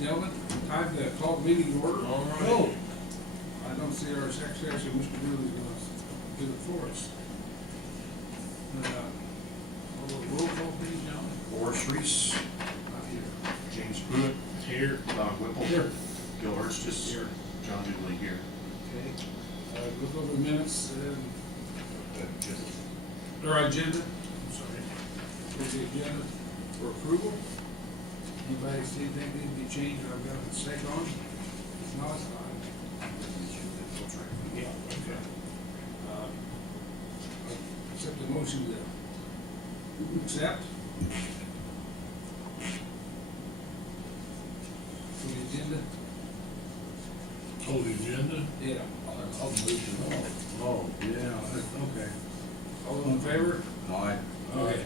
Gentlemen, time to call the meeting to order. All right. Oh, I don't see our secretary, so Mr. Dooley's gonna do it for us. Roll call, please, gentlemen. Horace Reese, Not here. James Pruitt, Here. Don Whipple. Here. Bill Erstis. Here. John Dooley here. Okay, we'll go over the minutes and, Just our agenda, I'm sorry. Here's the agenda for approval. Anybody see anything need to be changed, I've got a second on? If not, yeah, okay. Accept the motion to accept. For the agenda? Oh, the agenda? Yeah. I'll move it. Oh, yeah, okay. All in favor? Aye. Okay.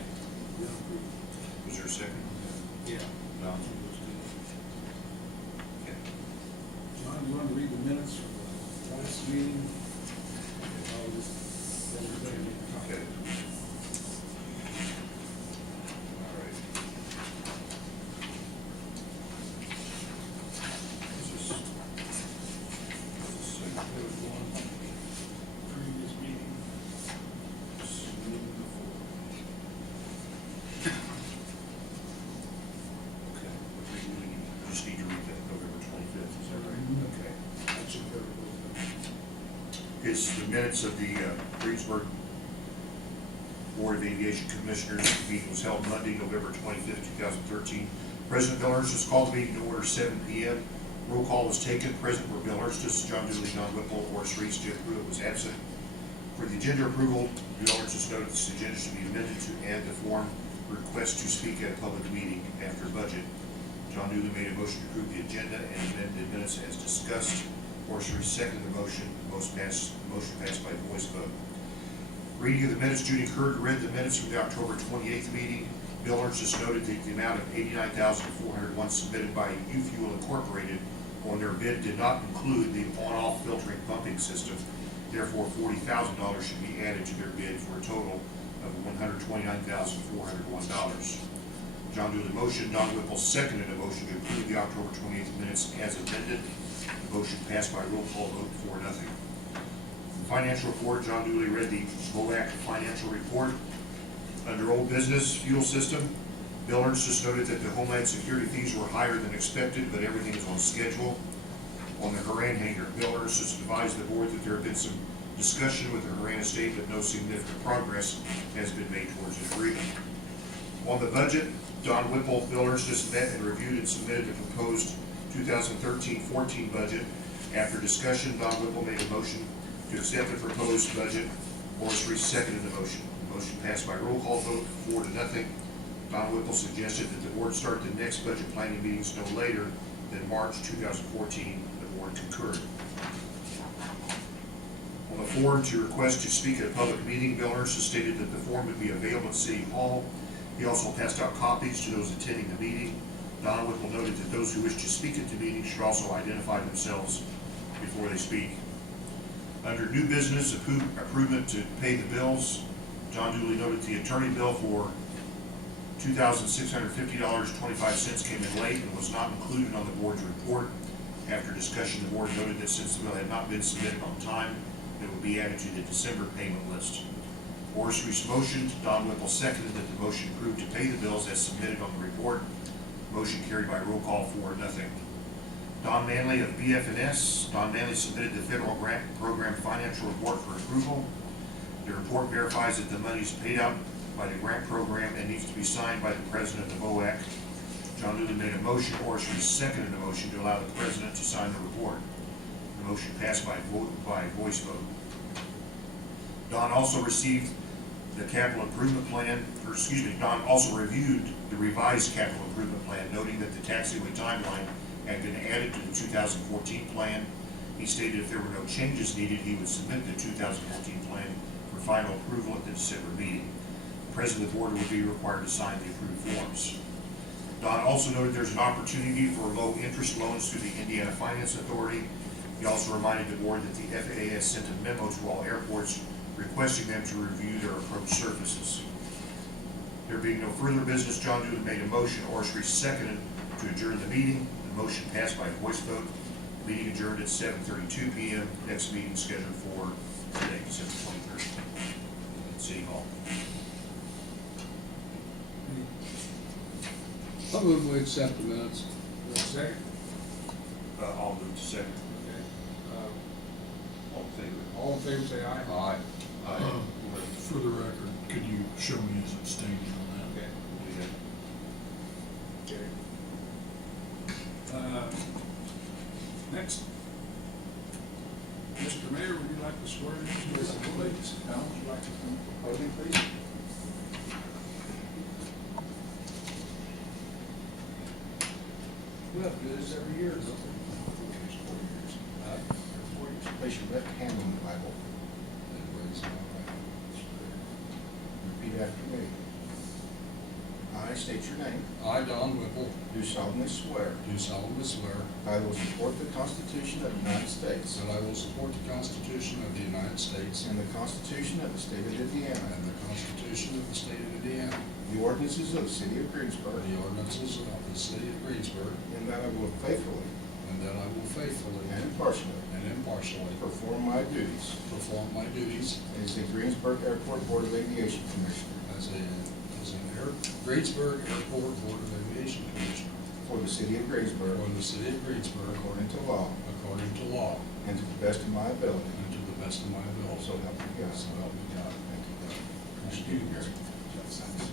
Was there a second? Yeah. Don. Okay. John, you want to read the minutes from the last meeting? I'll just, everybody. Okay. All right. This is There was one previous meeting. okay. We just need to read that November 25th, is that right? Okay. That should cover it. It's the minutes of the Greensburg Board of Aviation Commissioners. The meeting was held Monday, November 25th, 2013. President Bill Erstis called the meeting to order 7 p.m. Roll call was taken. Present were Bill Erstis, John Dooley, Don Whipple, Horace Reese, Jim Pruitt was absent. For the agenda approval, Bill Erstis noted this agenda should be amended to add the form request to speak at a public meeting after budget. John Dooley made a motion to approve the agenda and amend the minutes as discussed. Horace Reese seconded the motion. Motion passed by voice vote. Reading of the minutes, Judy Kurd read the minutes from the October 28th meeting. Bill Erstis noted that the amount of $89,401 submitted by U Fuel Incorporated on their bid did not include the on-off filtering pumping system. Therefore, $40,000 should be added to their bid for a total of $129,401. John Dooley motioned. Don Whipple seconded a motion to approve the October 28th minutes as amended. The motion passed by roll call vote 4-0. Financial report, John Dooley read the VOAC financial report. Under old business, fuel system, Bill Erstis noted that the Homeland Security fees were higher than expected, but everything is on schedule. On the Horan Hangar, Bill Erstis advised the board that there had been some discussion with the Horan estate, but no significant progress has been made towards an agreement. On the budget, Don Whipple, Bill Erstis met and reviewed and submitted the proposed 2013-14 budget. After discussion, Don Whipple made a motion to accept the proposed budget. Horace Reese seconded the motion. The motion passed by roll call vote 4-0. Don Whipple suggested that the board start the next budget planning meetings no later than March 2014. The board concurred. On the form to request to speak at a public meeting, Bill Erstis stated that the form would be available at City Hall. He also passed out copies to those attending the meeting. Don Whipple noted that those who wish to speak at the meeting should also identify themselves before they speak. Under new business, approval to pay the bills, John Dooley noted the attorney bill for $2,650.25 came in late and was not included on the board's report. After discussion, the board noted that since the bill had not been submitted on time, it would be added to the December payment list. Horace Reese motioned. Don Whipple seconded that the motion approved to pay the bills as submitted on the report. Motion carried by roll call 4-0. Don Manley of BF S. Don Manley submitted the federal grant program financial report for approval. The report verifies that the money is paid out by the grant program and needs to be signed by the president of VOAC. John Dooley made a motion. Horace Reese seconded the motion to allow the president to sign the report. The motion passed by voice vote. Don also received the capital improvement plan, Don also reviewed the revised capital improvement plan, noting that the taxiway timeline had been added to the 2014 plan. He stated if there were no changes needed, he would submit the 2014 plan for final approval at the December meeting. The president of the board would be required to sign the approved forms. Don also noted there's an opportunity for low interest loans through the Indiana Finance Authority. He also reminded the board that the FAA has sent a memo to all airports requesting them to review their approach surfaces. There being no further business, John Dooley made a motion. Horace Reese seconded to adjourn the meeting. The Motion passed by voice vote. Meeting adjourned at 7:32 p.m. Next meeting scheduled for today, December 23rd, at City Hall. I move we accept the minutes. Second? I'll move to second. Okay. All in favor? All in favor, say aye. Aye. For the record, could you show me as abstaining on that? Okay. Yeah. Okay. Next. Mr. Mayor, would you like to swear in? Please. Al, would you like to come podium, please? We have to do this every year, don't we? 4 years. 4 years. Place your left hand on the Bible and raise it upright. Repeat after me. I state your name. I, Don Whipple, Do solemnly swear do solemnly swear I will support the Constitution of the United States that I will support the Constitution of the United States and the Constitution of the State of Indiana, and the Constitution of the State of Indiana, the ordinances of the City of Greensburg, the ordinances of the City of Greensburg, and that I will faithfully and that I will faithfully and impartially perform my duties as a Greensburg Airport Board of Aviation Commissioner as an Greensburg Airport Board of Aviation Commissioner for the City of Greensburg for the City of Greensburg according to law according to law and to the best of my ability. and to the best of my ability. So help me God. So help me God. Thank you, God. Thank you, Gary. Thank you.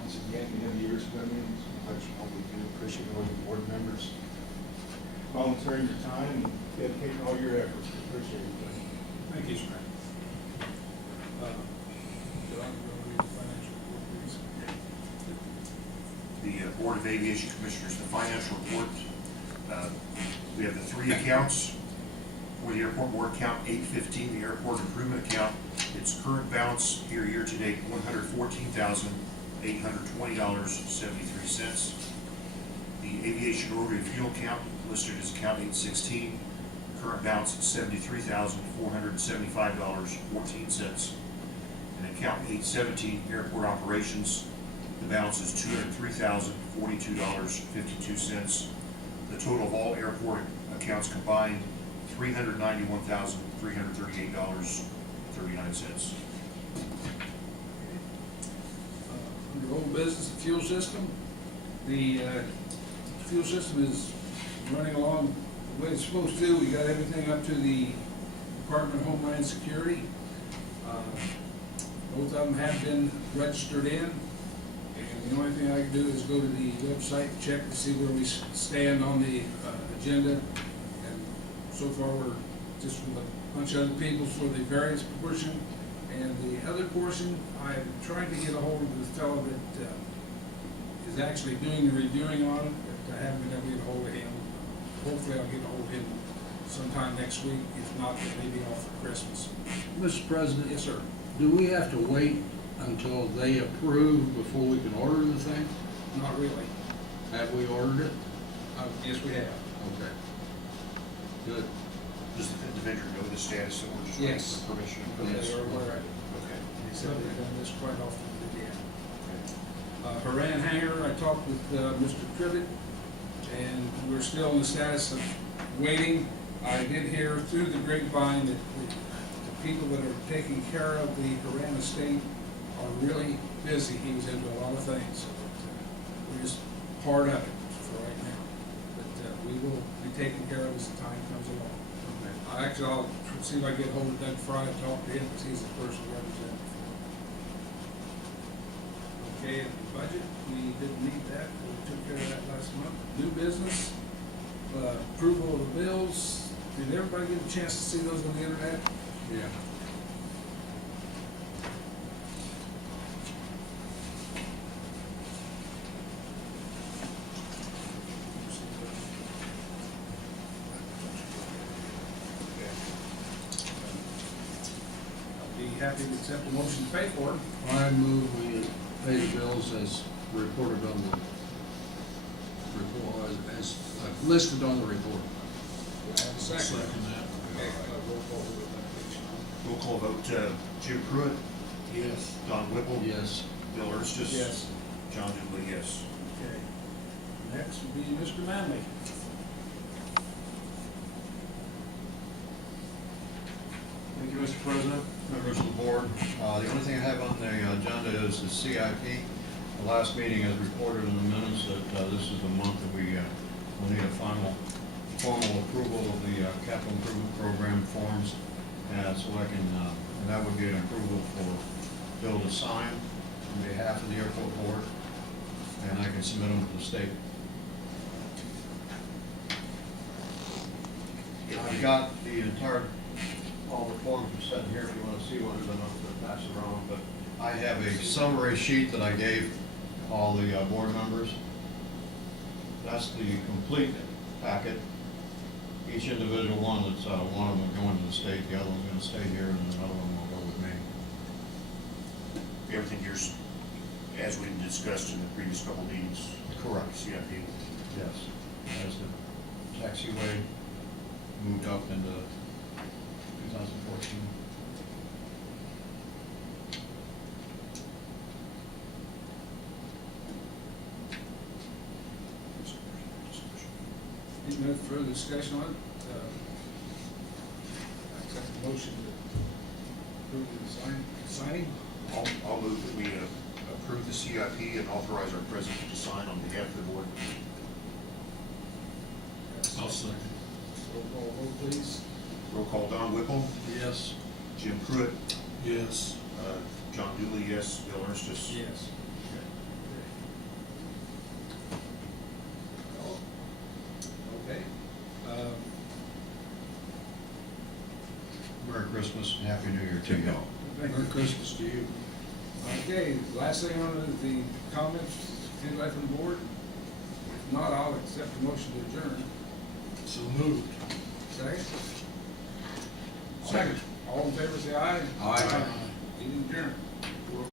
Once again, we have years coming, let you know we do appreciate all your board members volunteering your time and dedicating all your efforts. We appreciate it. Thank you, sir. John, you want to read the financial report, please? The Board of Aviation Commissioners, the financial report. We have the three accounts. For the airport board account, 815, the airport improvement account, its current balance year to date, $114,820.73. The aviation rotary fuel account listed as account 816, current balance is $73,475.14. And account 817, airport operations, the balance is $203,042.52. The total of all airport accounts combined, $391,338.39. Under old business, the fuel system. The fuel system is running along the way it's supposed to. We got everything up to the Department of Homeland Security. Both of them have been registered in. And the only thing I can do is go to the website, check to see where we stand on the agenda. And so far, we're just with a bunch of other people for the various portion. And the other portion, I'm trying to get a hold of the fellow that is actually doing the reviewing on it, but I haven't been able to get a hold of him. Hopefully I'll get a hold of him sometime next week, if not, then maybe off for Christmas. Mr. President? Yes, sir. Do we have to wait until they approve before we can order the thing? Not really. Have we ordered it? Yes, we have. Okay. Good. Does the vendor know the status that we're just waiting Yes. for permission? They are aware of it. Okay. They said they've done this quite often in Indiana. Horan Hangar, I talked with Mr. Tribbett, and we're still in the status of waiting. I did hear through the grapevine that the people that are taking care of the Horan estate are really busy. He was into a lot of things, so we're just part of it for right now. But we will be taken care of as the time comes along. Actually, I'll see if I get hold of Doug Fry and talk to him, because he's the personal representative. Okay, and the budget, we didn't need that, we took care of that last month. New business, approval of the bills. Did everybody get a chance to see those on the internet? Yeah. I'll be happy happy to accept the motion to pay for them. I move we pay the bills as reported on the report, as listed on the report. Do I have a second? Second that. Okay, roll call with that, please. Roll call vote, Jim Pruitt, Yes. Don Whipple. Yes. Bill Erstis. Yes. John Dooley, yes. Okay. Next will be Mr. Manley. Thank you, Mr. President, members of the board. The only thing I have on the agenda is the CIP. The last meeting has reported in the minutes that this is the month that we will need a final formal approval of the capital improvement program forms. So I can, and that would be an approval for Bill to sign on behalf of the airport board, and I can submit them to the state. I've got the entire, all the forms are set here if you want to see one, I don't know if they're passed around, but I have a summary sheet that I gave all the board members. That's the complete packet. Each individual one, that's one of them going to the state, the other one's going to stay here, and another one will go with me. Everything here's, as we discussed in the previous couple meetings. Correct. CIP. Yes. As the taxiway moved up into 2014. Any no further discussion on it? I accept the motion to approve the signing. I'll move that we approve the CIP and authorize our president to sign on behalf of the board. I'll second. Roll call vote, please. Roll call, Don Whipple, Yes. Jim Pruitt, Yes. John Dooley, yes, Bill Erstis. Yes. Okay. Merry Christmas and Happy New Year to you all. Thank Merry you. Christmas to you. Okay, last thing on the comments, anybody from the board? If not, I'll accept the motion to adjourn. So moved. Second? Second. All in favor, say aye. Aye.